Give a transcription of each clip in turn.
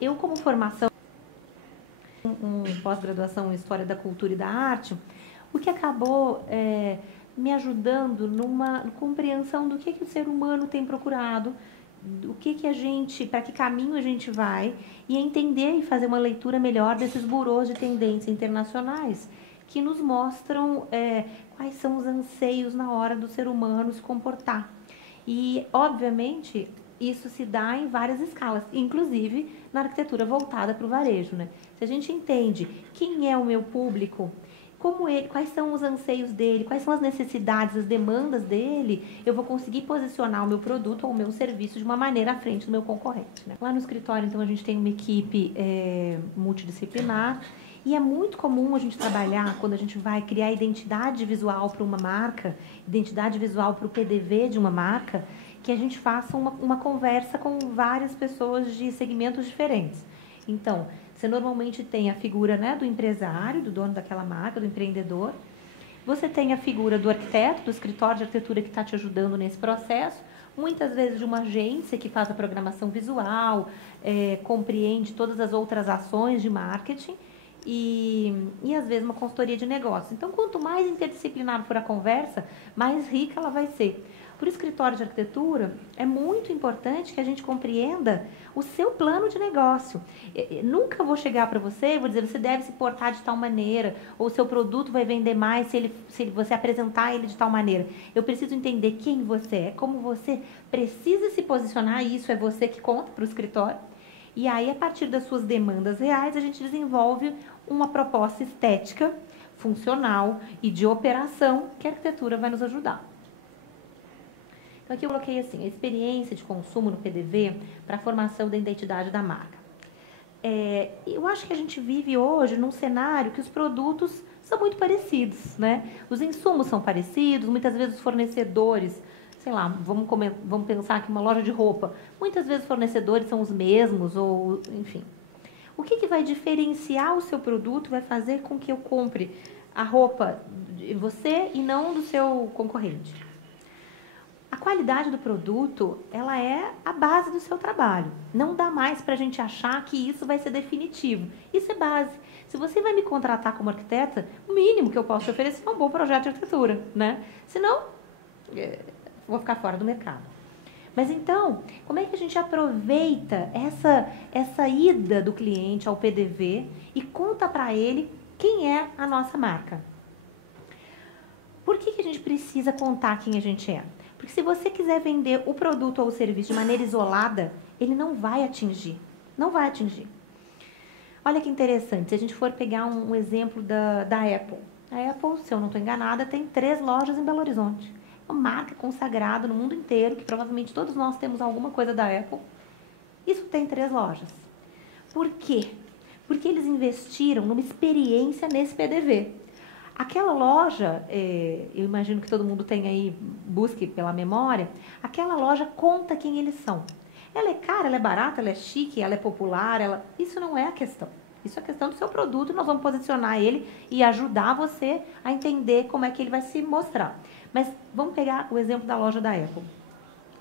Eu, como formação, pós-graduação em História da Cultura e da Arte, o que acabou me ajudando numa compreensão do que o ser humano tem procurado, o que a gente, para que caminho a gente vai, e entender e fazer uma leitura melhor desses burôs de tendência internacionais que nos mostram quais são os anseios na hora do ser humano se comportar. E, obviamente, isso se dá em várias escalas, inclusive na arquitetura voltada para o varejo, né? Se a gente entende quem é o meu público, como ele, quais são os anseios dele, quais são as necessidades, as demandas dele, eu vou conseguir posicionar o meu produto ou o meu serviço de uma maneira à frente do meu concorrente, né? Lá no escritório, então, a gente tem uma equipe multidisciplinar e é muito comum a gente trabalhar, quando a gente vai criar identidade visual para uma marca, identidade visual para o PDV de uma marca, que a gente faça uma conversa com várias pessoas de segmentos diferentes. Então, você normalmente tem a figura, né, do empresário, do dono daquela marca, do empreendedor. Você tem a figura do arquiteto, do escritório de arquitetura que está te ajudando nesse processo. Muitas vezes de uma agência que faz a programação visual, compreende todas as outras ações de marketing e às vezes uma consultoria de negócio. Então, quanto mais interdisciplinar for a conversa, mais rica ela vai ser. Para o escritório de arquitetura, é muito importante que a gente compreenda o seu plano de negócio. Nunca vou chegar para você e vou dizer, você deve se portar de tal maneira, ou o seu produto vai vender mais se você apresentar ele de tal maneira. Eu preciso entender quem você é, como você precisa se posicionar, e isso é você que conta para o escritório. E aí, a partir das suas demandas reais, a gente desenvolve uma proposta estética, funcional e de operação que a arquitetura vai nos ajudar. Então, aqui eu coloquei assim, a experiência de consumo no PDV para a formação da identidade da marca. Eu acho que a gente vive hoje num cenário que os produtos são muito parecidos, né? Os insumos são parecidos, muitas vezes os fornecedores, sei lá, vamos pensar que uma loja de roupa, muitas vezes os fornecedores são os mesmos, ou enfim. O que vai diferenciar o seu produto, vai fazer com que eu compre a roupa de você e não do seu concorrente? A qualidade do produto, ela é a base do seu trabalho. Não dá mais para a gente achar que isso vai ser definitivo. Isso é base. Se você vai me contratar como arquiteta, o mínimo que eu posso te oferecer é um bom projeto de arquitetura, né? Senão, vou ficar fora do mercado. Mas então, como é que a gente aproveita essa ida do cliente ao PDV e conta para ele quem é a nossa marca? Por que a gente precisa contar quem a gente é? Porque se você quiser vender o produto ou o serviço de maneira isolada, ele não vai atingir. Não vai atingir. Olha que interessante, se a gente for pegar um exemplo da Apple. A Apple, se eu não estou enganada, tem 3 lojas em Belo Horizonte. Uma marca consagrada no mundo inteiro, que provavelmente todos nós temos alguma coisa da Apple. Isso tem 3 lojas. Por quê? Porque eles investiram numa experiência nesse PDV. Aquela loja, eu imagino que todo mundo tem aí, busque pela memória, aquela loja conta quem eles são. Ela é cara, ela é barata, ela é chique, ela é popular, isso não é a questão. Isso é a questão do seu produto, nós vamos posicionar ele e ajudar você a entender como é que ele vai se mostrar. Mas vamos pegar o exemplo da loja da Apple,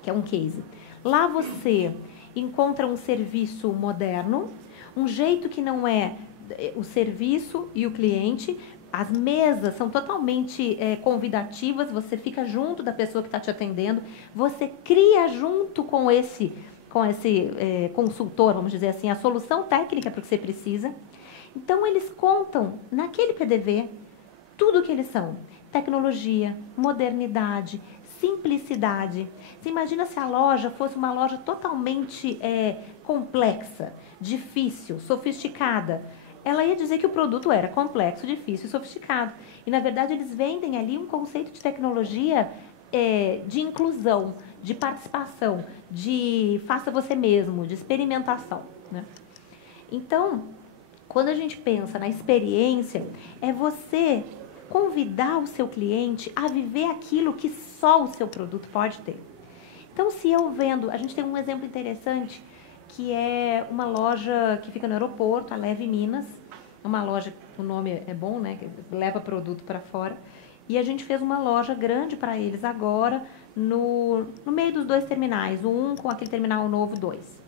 que é um case. Lá você encontra um serviço moderno, um jeito que não é o serviço e o cliente. As mesas são totalmente convidativas, você fica junto da pessoa que está te atendendo, você cria junto com esse consultor, vamos dizer assim, a solução técnica para o que você precisa. Então, eles contam naquele PDV tudo o que eles são. Tecnologia, modernidade, simplicidade. Você imagina se a loja fosse uma loja totalmente complexa, difícil, sofisticada. Ela ia dizer que o produto era complexo, difícil e sofisticado. E, na verdade, eles vendem ali um conceito de tecnologia de inclusão, de participação, de faça você mesmo, de experimentação, né? Então, quando a gente pensa na experiência, é você convidar o seu cliente a viver aquilo que só o seu produto pode ter. Então, se eu vendo, a gente tem um exemplo interessante, que é uma loja que fica no aeroporto, a Leve Minas. É uma loja, o nome é bom, né? Que leva produto para fora. E a gente fez uma loja grande para eles agora, no meio dos 2 terminais. O 1 com aquele terminal novo 2.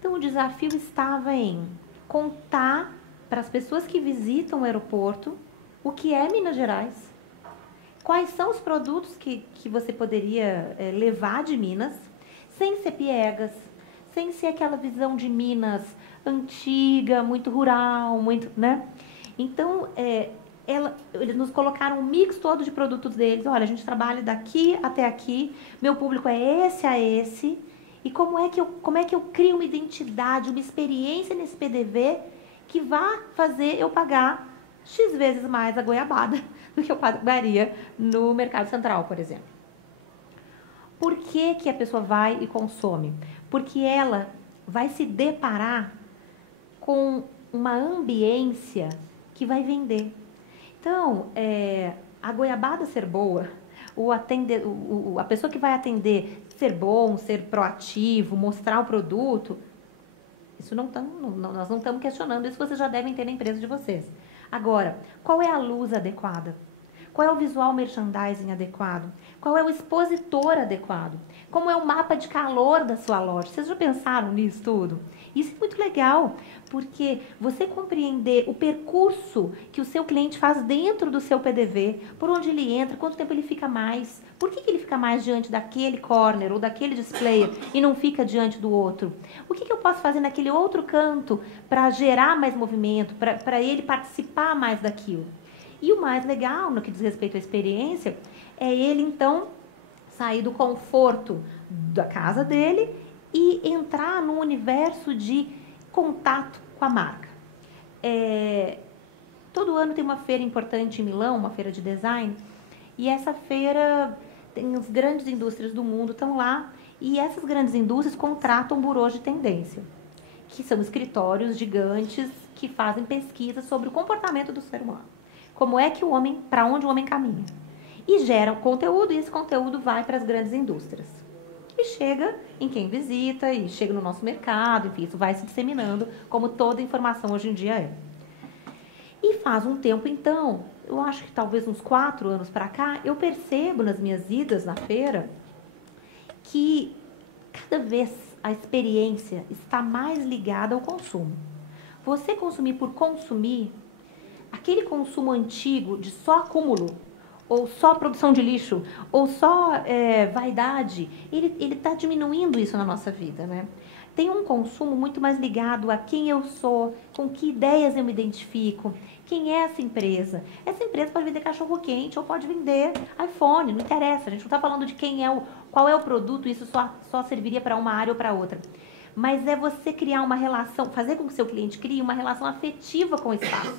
Então, o desafio estava em contar para as pessoas que visitam o aeroporto o que é Minas Gerais, quais são os produtos que você poderia levar de Minas, sem ser piegas, sem ser aquela visão de Minas antiga, muito rural, muito, né? Então, eles nos colocaram um mix todo de produtos deles. Olha, a gente trabalha daqui até aqui, meu público é esse a esse. E como é que eu crio uma identidade, uma experiência nesse PDV que vá fazer eu pagar X vezes mais a goiabada do que eu pagaria no Mercado Central, por exemplo. Por que que a pessoa vai e consome? Porque ela vai se deparar com uma ambiência que vai vender. Então, a goiabada ser boa, a pessoa que vai atender ser bom, ser proativo, mostrar o produto, isso nós não estamos questionando, isso vocês já devem ter na empresa de vocês. Agora, qual é a luz adequada? Qual é o visual merchandising adequado? Qual é o expositor adequado? Como é o mapa de calor da sua loja? Vocês já pensaram nisso tudo? Isso é muito legal, porque você compreender o percurso que o seu cliente faz dentro do seu PDV, por onde ele entra, quanto tempo ele fica mais, por que ele fica mais diante daquele corner ou daquele displayer e não fica diante do outro? O que eu posso fazer naquele outro canto para gerar mais movimento, para ele participar mais daquilo? E o mais legal, no que diz respeito à experiência, é ele, então, sair do conforto da casa dele e entrar num universo de contato com a marca. Todo ano tem uma feira importante em Milão, uma feira de design, e essa feira tem as grandes indústrias do mundo estão lá, e essas grandes indústrias contratam burôs de tendência, que são escritórios gigantes que fazem pesquisa sobre o comportamento do ser humano. Como é que para onde o homem caminha. E geram conteúdo, e esse conteúdo vai para as grandes indústrias. E chega em quem visita, e chega no nosso mercado, enfim, isso vai se disseminando, como toda informação hoje em dia é. E faz um tempo, então, eu acho que talvez uns 4 anos para cá, eu percebo nas minhas idas na feira que cada vez a experiência está mais ligada ao consumo. Você consumir por consumir, aquele consumo antigo de só acúmulo, ou só produção de lixo, ou só vaidade, ele está diminuindo isso na nossa vida, né? Tem um consumo muito mais ligado a quem eu sou, com que ideias eu me identifico, quem é essa empresa. Essa empresa pode vender cachorro-quente ou pode vender iPhone, não interessa. A gente não está falando de qual é o produto, isso só serviria para uma área ou para outra. Mas é você criar uma relação, fazer com que o seu cliente crie uma relação afetiva com o espaço.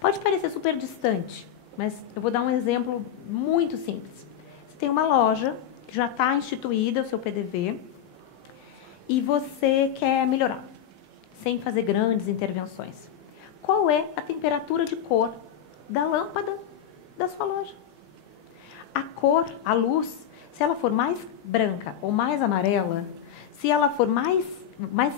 Pode parecer super distante, mas eu vou dar um exemplo muito simples. Você tem uma loja que já está instituída, o seu PDV, e você quer melhorar, sem fazer grandes intervenções. Qual é a temperatura de cor da lâmpada da sua loja? A cor, a luz, se ela for mais branca ou mais amarela, se ela for mais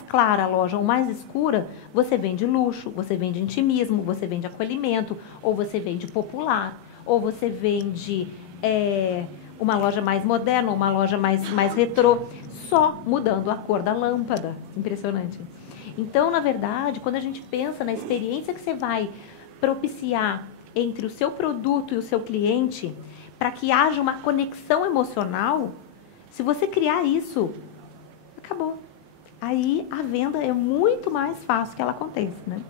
clara a loja ou mais escura, você vende luxo, você vende intimismo, você vende acolhimento, ou você vende popular, ou você vende uma loja mais moderna, ou uma loja mais retrô, só mudando a cor da lâmpada. Impressionante. Então, na verdade, quando a gente pensa na experiência que você vai propiciar entre o seu produto e o seu cliente, para que haja uma conexão emocional, se você criar isso, acabou. Aí a venda é muito mais fácil que ela aconteça, né?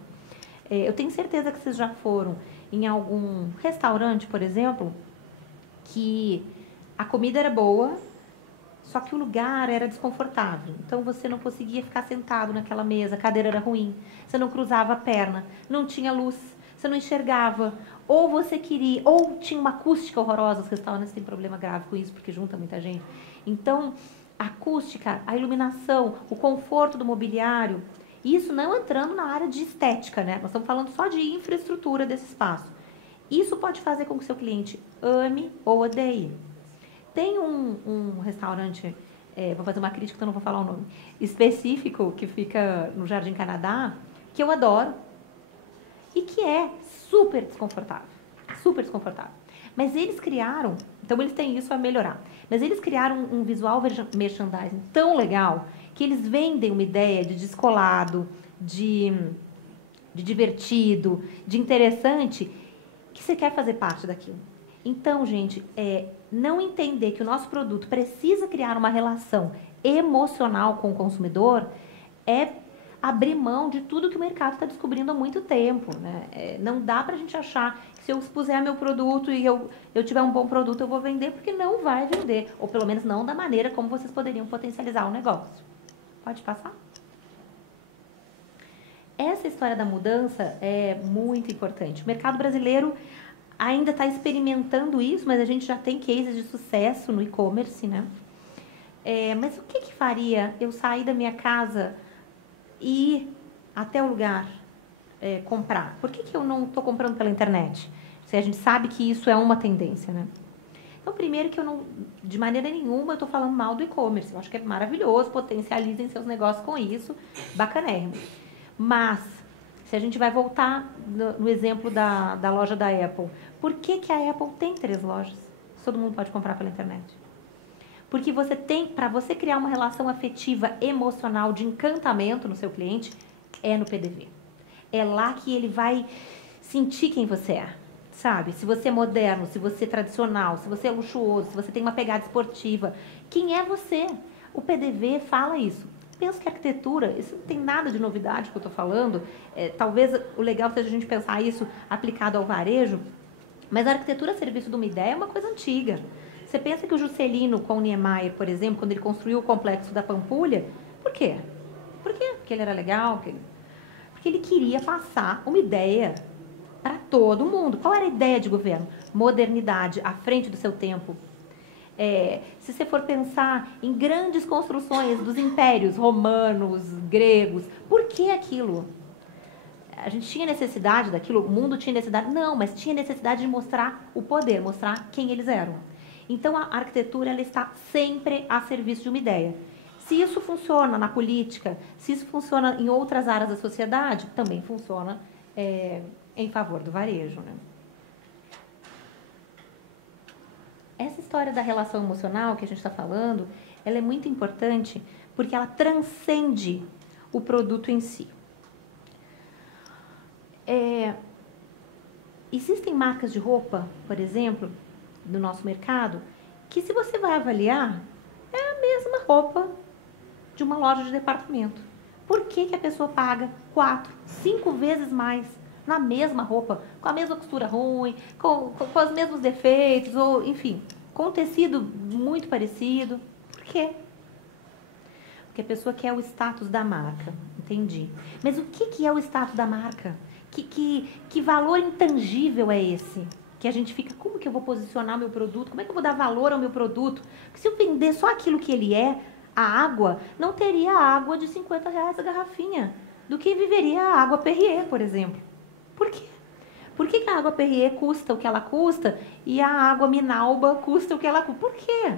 Eu tenho certeza que vocês já foram em algum restaurante, por exemplo, que a comida era boa, só que o lugar era desconfortável. Então você não conseguia ficar sentado naquela mesa, a cadeira era ruim, você não cruzava a perna, não tinha luz, você não enxergava, ou você queria, ou tinha uma acústica horrorosa, os restaurantes têm problema grave com isso, porque junta muita gente. Então, a acústica, a iluminação, o conforto do mobiliário, isso não entrando na área de estética, né? Nós estamos falando só de infraestrutura desse espaço. Isso pode fazer com que o seu cliente ame ou odeie. Tem um restaurante, vou fazer uma crítica, então não vou falar o nome, específico, que fica no Jardim Canadá, que eu adoro e que é super desconfortável. Super desconfortável. Mas eles criaram, então eles têm isso a melhorar, mas eles criaram um visual merchandising tão legal que eles vendem uma ideia de descolado, de divertido, de interessante, que você quer fazer parte daquilo. Então, gente, não entender que o nosso produto precisa criar uma relação emocional com o consumidor é abrir mão de tudo que o mercado está descobrindo há muito tempo, né? Não dá para a gente achar que se eu expuser meu produto e eu tiver um bom produto, eu vou vender, porque não vai vender. Ou pelo menos não da maneira como vocês poderiam potencializar o negócio. Pode passar? Essa história da mudança é muito importante. O mercado brasileiro ainda está experimentando isso, mas a gente já tem cases de sucesso no e-commerce, né? Mas o que faria eu sair da minha casa e ir até o lugar comprar? Por que eu não estou comprando pela internet? Se a gente sabe que isso é uma tendência, né? Então, primeiro que eu não, de maneira nenhuma, eu estou falando mal do e-commerce. Eu acho que é maravilhoso, potencializem seus negócios com isso, bacanérrimo. Mas, se a gente vai voltar no exemplo da loja da Apple, por que a Apple tem 3 lojas? Todo mundo pode comprar pela internet. Porque para você criar uma relação afetiva, emocional, de encantamento no seu cliente, é no PDV. É lá que ele vai sentir quem você é, sabe? Se você é moderno, se você é tradicional, se você é luxuoso, se você tem uma pegada esportiva, quem é você? O PDV fala isso. Penso que a arquitetura, isso não tem nada de novidade que eu estou falando, talvez o legal seja a gente pensar isso aplicado ao varejo, mas a arquitetura a serviço de uma ideia é uma coisa antiga. Você pensa que o Juscelino com o Niemeyer, por exemplo, quando ele construiu o complexo da Pampulha, por quê? Por quê? Porque ele era legal? Porque ele queria passar uma ideia para todo mundo. Qual era a ideia de governo? Modernidade, à frente do seu tempo. Se você for pensar em grandes construções dos impérios romanos, gregos, por que aquilo? A gente tinha necessidade daquilo, o mundo tinha necessidade? Não, mas tinha necessidade de mostrar o poder, mostrar quem eles eram. Então, a arquitetura ela está sempre a serviço de uma ideia. Se isso funciona na política, se isso funciona em outras áreas da sociedade, também funciona em favor do varejo, né? Essa história da relação emocional que a gente está falando, ela é muito importante porque ela transcende o produto em si. Existem marcas de roupa, por exemplo, no nosso mercado, que se você vai avaliar, é a mesma roupa de uma loja de departamento. Por que a pessoa paga 4, 5 vezes mais na mesma roupa, com a mesma costura ruim, com os mesmos defeitos, ou enfim, com um tecido muito parecido? Por quê? Porque a pessoa quer o status da marca, entendi. Mas o que é o status da marca? Que valor intangível é esse? Que a gente fica, como que eu vou posicionar meu produto? Como é que eu vou dar valor ao meu produto? Porque se eu vender só aquilo que ele é, a água, não teria água de R$50 a garrafinha, do que viveria a água Perrier, por exemplo. Por quê? Por que a água Perrier custa o que ela custa e a água Minalba custa o que ela custa? Por quê?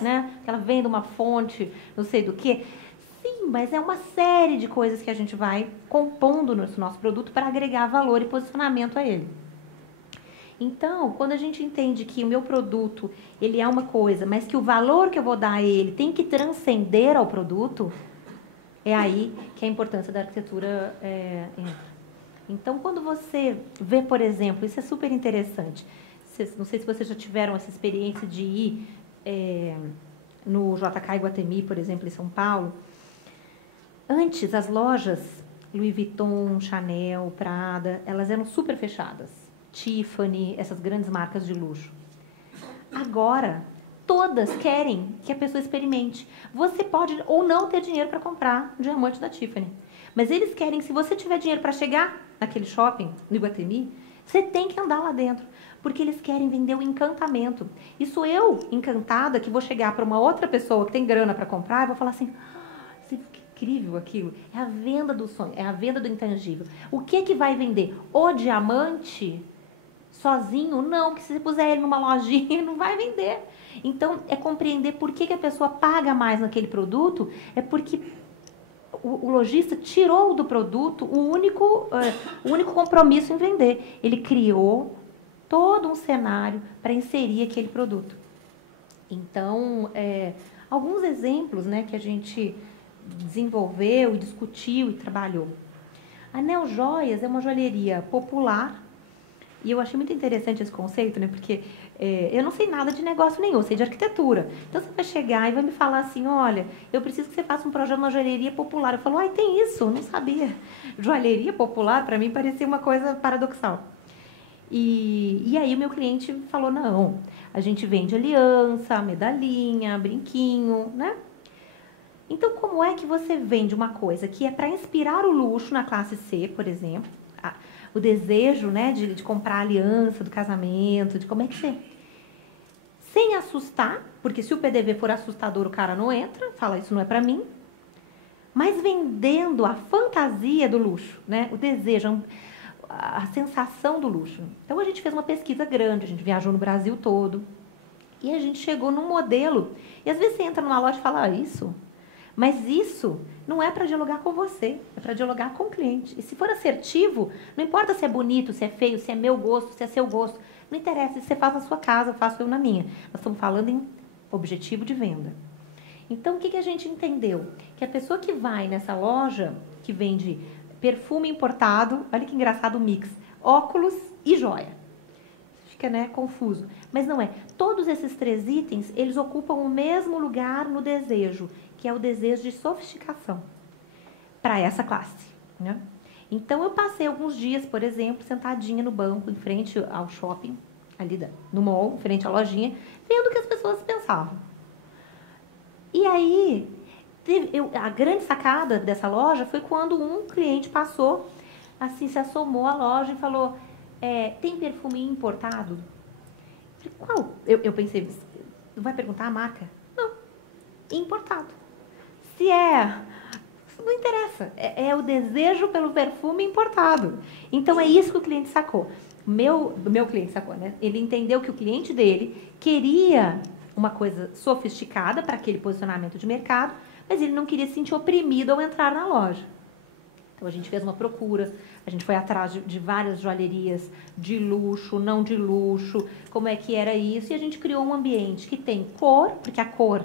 Né? Porque ela vem de uma fonte, não sei do quê. Sim, mas é uma série de coisas que a gente vai compondo no nosso produto para agregar valor e posicionamento a ele. Então, quando a gente entende que o meu produto, ele é uma coisa, mas que o valor que eu vou dar a ele tem que transcender ao produto, é aí que a importância da arquitetura entra. Então, quando você vê, por exemplo, isso é super interessante, não sei se vocês já tiveram essa experiência de ir no JK Iguatemi, por exemplo, em São Paulo. Antes, as lojas Louis Vuitton, Chanel, Prada, elas eram super fechadas. Tiffany, essas grandes marcas de luxo. Agora, todas querem que a pessoa experimente. Você pode ou não ter dinheiro para comprar um diamante da Tiffany. Mas eles querem, se você tiver dinheiro para chegar naquele shopping, no Iguatemi, você tem que andar lá dentro. Porque eles querem vender o encantamento. E sou eu, encantada, que vou chegar para uma outra pessoa que tem grana para comprar e vou falar assim, que incrível aquilo. É a venda do sonho, é a venda do intangível. O que vai vender? O diamante sozinho? Não, porque se você puser ele numa lojinha, não vai vender. Então, é compreender por que a pessoa paga mais naquele produto, é porque o lojista tirou do produto o único compromisso em vender. Ele criou todo um cenário para inserir aquele produto. Então, alguns exemplos, né, que a gente desenvolveu, discutiu e trabalhou. A Neo Joias é uma joalheria popular, e eu achei muito interessante esse conceito, né? Porque eu não sei nada de negócio nenhum, eu sei de arquitetura. Então você vai chegar e vai me falar assim, olha, eu preciso que você faça um projeto de uma joalheria popular. Eu falo, ai, tem isso, eu não sabia. Joalheria popular, para mim, parecia uma coisa paradoxal. E aí o meu cliente falou, não, a gente vende aliança, medalhinha, brinquinho, né? Então, como é que você vende uma coisa que é para inspirar o luxo na classe C, por exemplo, o desejo, né, de comprar a aliança do casamento, de como é que você... Sem assustar, porque se o PDV for assustador, o cara não entra, fala, isso não é para mim, mas vendendo a fantasia do luxo, né, o desejo, a sensação do luxo. Então, a gente fez uma pesquisa grande, a gente viajou no Brasil todo, e a gente chegou num modelo, e às vezes você entra numa loja e fala, isso... Mas isso não é para dialogar com você, é para dialogar com o cliente. E se for assertivo, não importa se é bonito, se é feio, se é meu gosto, se é seu gosto. Não interessa, se você faz na sua casa, eu faço eu na minha. Nós estamos falando em objetivo de venda. Então, o que a gente entendeu? Que a pessoa que vai nessa loja, que vende perfume importado, olha que engraçado o mix, óculos e joia. Fica, né, confuso. Mas não é. Todos esses 3 itens, eles ocupam o mesmo lugar no desejo, que é o desejo de sofisticação para essa classe, né? Então, eu passei alguns dias, por exemplo, sentadinha no banco, em frente ao shopping, ali no mall, em frente à lojinha, vendo o que as pessoas pensavam. E aí, a grande sacada dessa loja foi quando um cliente passou, assim, se assomou à loja e falou, tem perfume importado? Eu falei, qual? Eu pensei, vai perguntar a marca? Não, importado. Se não interessa, é o desejo pelo perfume importado. Então, é isso que o cliente sacou. Meu cliente sacou, né? Ele entendeu que o cliente dele queria uma coisa sofisticada para aquele posicionamento de mercado, mas ele não queria se sentir oprimido ao entrar na loja. Então, a gente fez uma procura, a gente foi atrás de várias joalherias de luxo, não de luxo, como é que era isso, e a gente criou um ambiente que tem cor, porque a cor,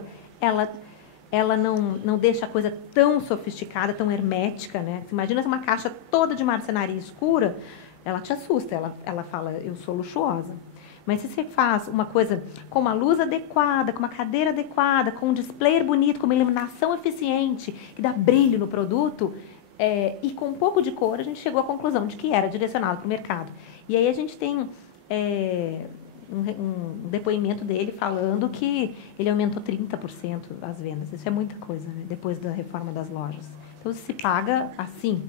ela não deixa a coisa tão sofisticada, tão hermética, né? Você imagina uma caixa toda de marcenaria escura, ela te assusta, ela fala, eu sou luxuosa. Mas se você faz uma coisa com uma luz adequada, com uma cadeira adequada, com um display bonito, com uma iluminação eficiente, que dá brilho no produto, e com um pouco de cor, a gente chegou à conclusão de que era direcionado para o mercado. E aí a gente tem um depoimento dele falando que ele aumentou 30% as vendas. Isso é muita coisa, né? Depois da reforma das lojas. Então, se paga assim,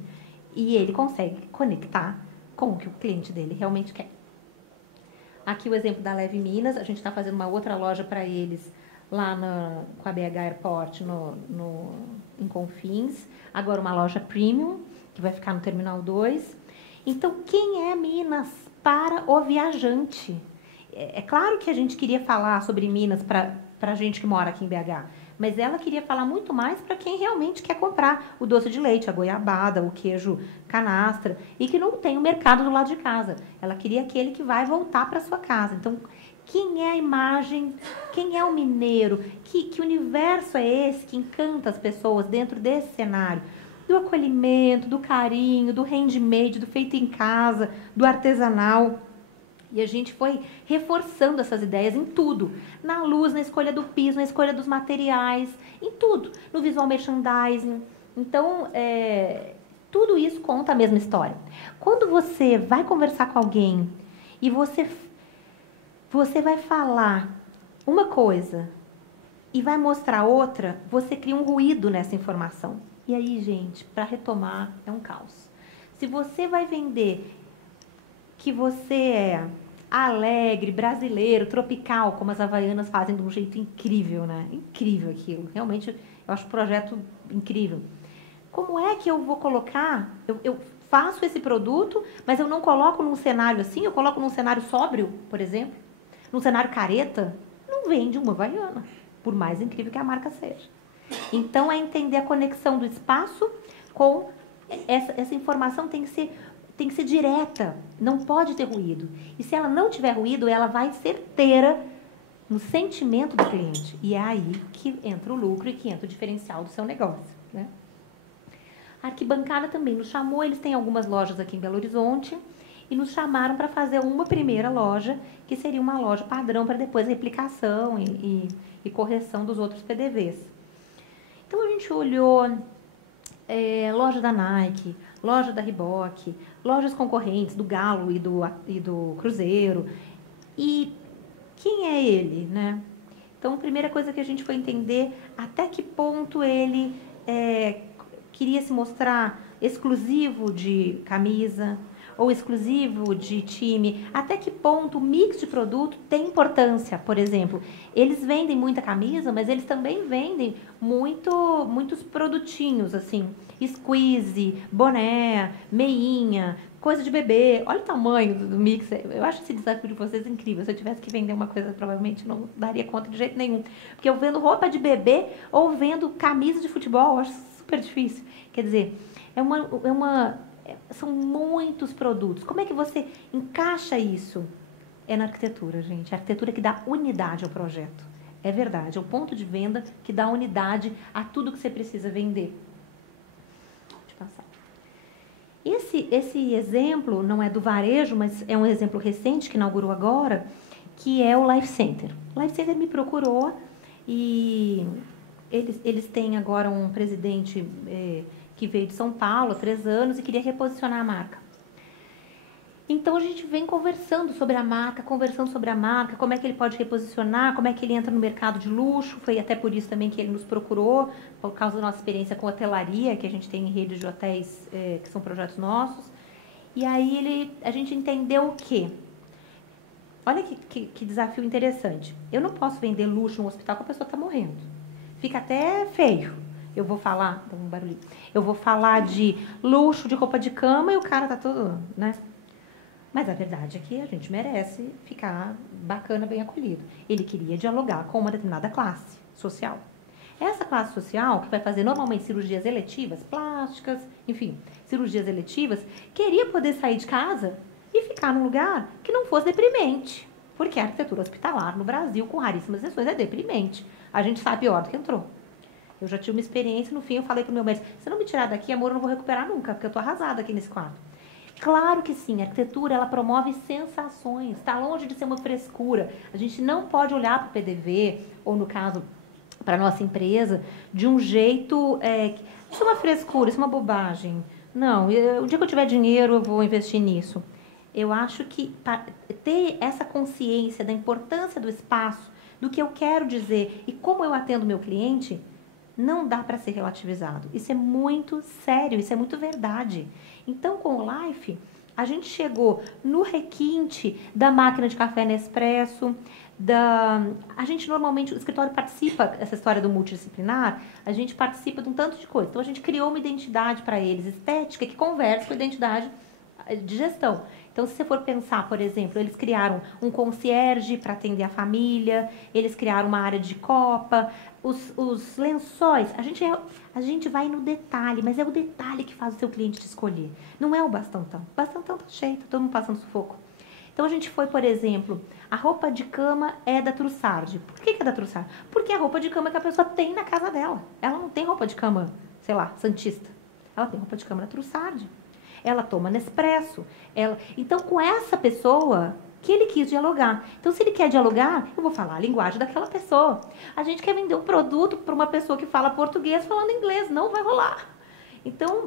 e ele consegue conectar com o que o cliente dele realmente quer. Aqui o exemplo da Leve Minas, a gente está fazendo uma outra loja para eles lá com a BH Airport em Confins. Agora uma loja premium, que vai ficar no Terminal 2. Então, quem é Minas para o viajante? É claro que a gente queria falar sobre Minas para a gente que mora aqui em BH, mas ela queria falar muito mais para quem realmente quer comprar o doce de leite, a goiabada, o queijo canastra, e que não tem o mercado do lado de casa. Ela queria aquele que vai voltar para sua casa. Então, quem é a imagem, quem é o mineiro, que universo é esse que encanta as pessoas dentro desse cenário? Do acolhimento, do carinho, do handmade, do feito em casa, do artesanal. E a gente foi reforçando essas ideias em tudo. Na luz, na escolha do piso, na escolha dos materiais, em tudo. No visual merchandising. Então, tudo isso conta a mesma história. Quando você vai conversar com alguém e você vai falar uma coisa e vai mostrar outra, você cria um ruído nessa informação. E aí, gente, para retomar, é um caos. Se você vai vender que você é alegre, brasileiro, tropical, como as havaianas fazem de um jeito incrível, né? Incrível aquilo. Realmente, eu acho o projeto incrível. Como é que eu vou colocar? Eu faço esse produto, mas eu não coloco num cenário assim, eu coloco num cenário sóbrio, por exemplo, num cenário careta, não vende uma havaiana, por mais incrível que a marca seja. Então, é entender a conexão do espaço com essa informação tem que ser direta, não pode ter ruído. E se ela não tiver ruído, ela vai certeira no sentimento do cliente. E é aí que entra o lucro e que entra o diferencial do seu negócio. né? A Arquibancada também nos chamou, eles têm algumas lojas aqui em Belo Horizonte, e nos chamaram para fazer uma primeira loja, que seria uma loja padrão para depois replicação e correção dos outros PDVs. Então a gente olhou loja da Nike, loja da Reebok, lojas concorrentes do Galo e do Cruzeiro. E quem é ele, né? Então, a primeira coisa que a gente foi entender até que ponto ele queria se mostrar exclusivo de camisa ou exclusivo de time, até que ponto o mix de produto tem importância. Por exemplo, eles vendem muita camisa, mas eles também vendem muitos produtinhos, assim, squeeze, boné, meinha, coisa de bebê. Olha o tamanho do mix. Eu acho esse desafio de vocês incrível. Se eu tivesse que vender uma coisa, provavelmente não daria conta de jeito nenhum. Porque eu vendo roupa de bebê ou vendo camisa de futebol, eu acho super difícil. Quer dizer, são muitos produtos. Como é que você encaixa isso? É na arquitetura, gente. A arquitetura que dá unidade ao projeto. É verdade. É o ponto de venda que dá unidade a tudo que você precisa vender. Deixa eu passar. Esse exemplo não é do varejo, mas é um exemplo recente que inaugurou agora, que é o Life Center. O Life Center me procurou e eles têm agora um presidente que veio de São Paulo há 3 anos e queria reposicionar a marca. Então a gente vem conversando sobre a marca, como é que ele pode reposicionar, como é que ele entra no mercado de luxo. Foi até por isso também que ele nos procurou, por causa da nossa experiência com hotelaria, que a gente tem em redes de hotéis que são projetos nossos. E aí a gente entendeu o quê? Olha que desafio interessante. Eu não posso vender luxo no hospital que a pessoa está morrendo. Fica até feio. Eu vou falar, dá um barulhinho. Eu vou falar de luxo de roupa de cama e o cara tá todo, né? Mas a verdade é que a gente merece ficar bacana, bem acolhido. Ele queria dialogar com uma determinada classe social. Essa classe social, que vai fazer normalmente cirurgias eletivas, plásticas, enfim, cirurgias eletivas, queria poder sair de casa e ficar num lugar que não fosse deprimente. Porque a arquitetura hospitalar no Brasil, com raríssimas exceções, é deprimente. A gente sabe pior do que entrou. Eu já tive uma experiência, no fim eu falei pro meu médico, se não me tirar daqui, amor, eu não vou recuperar nunca, porque eu tô arrasada aqui nesse quarto. Claro que sim, a arquitetura, ela promove sensações, está longe de ser uma frescura. A gente não pode olhar para o PDV, ou no caso, para a nossa empresa, de um jeito, isso é uma frescura, isso é uma bobagem. Não, o dia que eu tiver dinheiro, eu vou investir nisso. Eu acho que ter essa consciência da importância do espaço, do que eu quero dizer e como eu atendo o meu cliente, não dá para ser relativizado. Isso é muito sério, isso é muito verdade. Então, com o Life, a gente chegou no requinte da máquina de café Nespresso, a gente normalmente, o escritório participa, essa história do multidisciplinar, a gente participa de um tanto de coisa. Então, a gente criou uma identidade para eles, estética, que conversa com a identidade de gestão. Então, se você for pensar, por exemplo, eles criaram um concierge para atender a família, eles criaram uma área de copa, os lençóis, a gente vai no detalhe, mas é o detalhe que faz o seu cliente te escolher. Não é o bastantão. O bastantão tá cheio, tá todo mundo passando sufoco. Então, a gente foi, por exemplo, a roupa de cama é da Trussardi. Por que é da Trussardi? Porque é a roupa de cama que a pessoa tem na casa dela. Ela não tem roupa de cama, sei lá, santista. Ela tem roupa de cama da Trussardi. Ela toma Nespresso. Então, com essa pessoa que ele quis dialogar. Então, se ele quer dialogar, eu vou falar a linguagem daquela pessoa. A gente quer vender um produto para uma pessoa que fala português falando inglês. Não vai rolar. Então,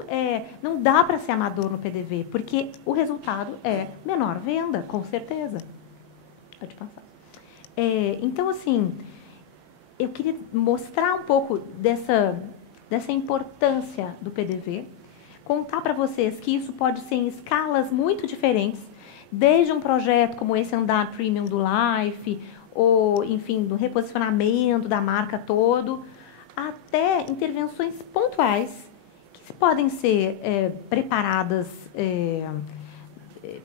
não dá para ser amador no PDV, porque o resultado é menor venda, com certeza. Pode passar. Então, assim, eu queria mostrar um pouco dessa importância do PDV, contar para vocês que isso pode ser em escalas muito diferentes, desde um projeto como esse Andar Premium do Life, ou, enfim, do reposicionamento da marca todo, até intervenções pontuais que podem ser preparadas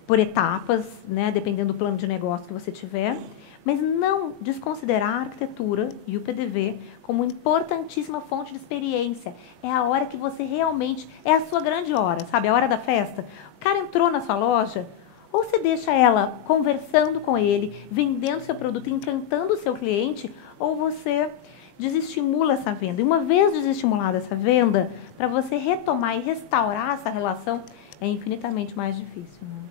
por etapas, né, dependendo do plano de negócio que você tiver, mas não desconsiderar a arquitetura e o PDV como importantíssima fonte de experiência. É a hora que você realmente... É a sua grande hora, sabe? A hora da festa. O cara entrou na sua loja, ou você deixa ela conversando com ele, vendendo seu produto, encantando o seu cliente, ou você desestimula essa venda. E uma vez desestimulada essa venda, para você retomar e restaurar essa relação, é infinitamente mais difícil, né?